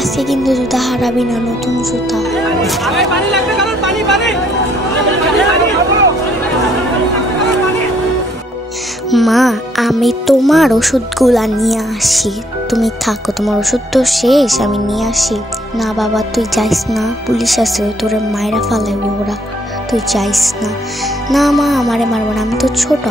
আজকে কিন্তু জুতা হারাবি না, নতুন জুতা। মা, আমি তোমার ওষুধগুলা নিয়ে আসি, তুমি থাকো, তোমার ওষুধ তো শেষ, আমি নিয়ে আসি। না বাবা তুই যাইস না, পুলিশ আছে, তোরে মায়েরা ফালাইব ওরা, তুই যাইস না। না মা, আমারে মারবো না, আমি তো ছোট।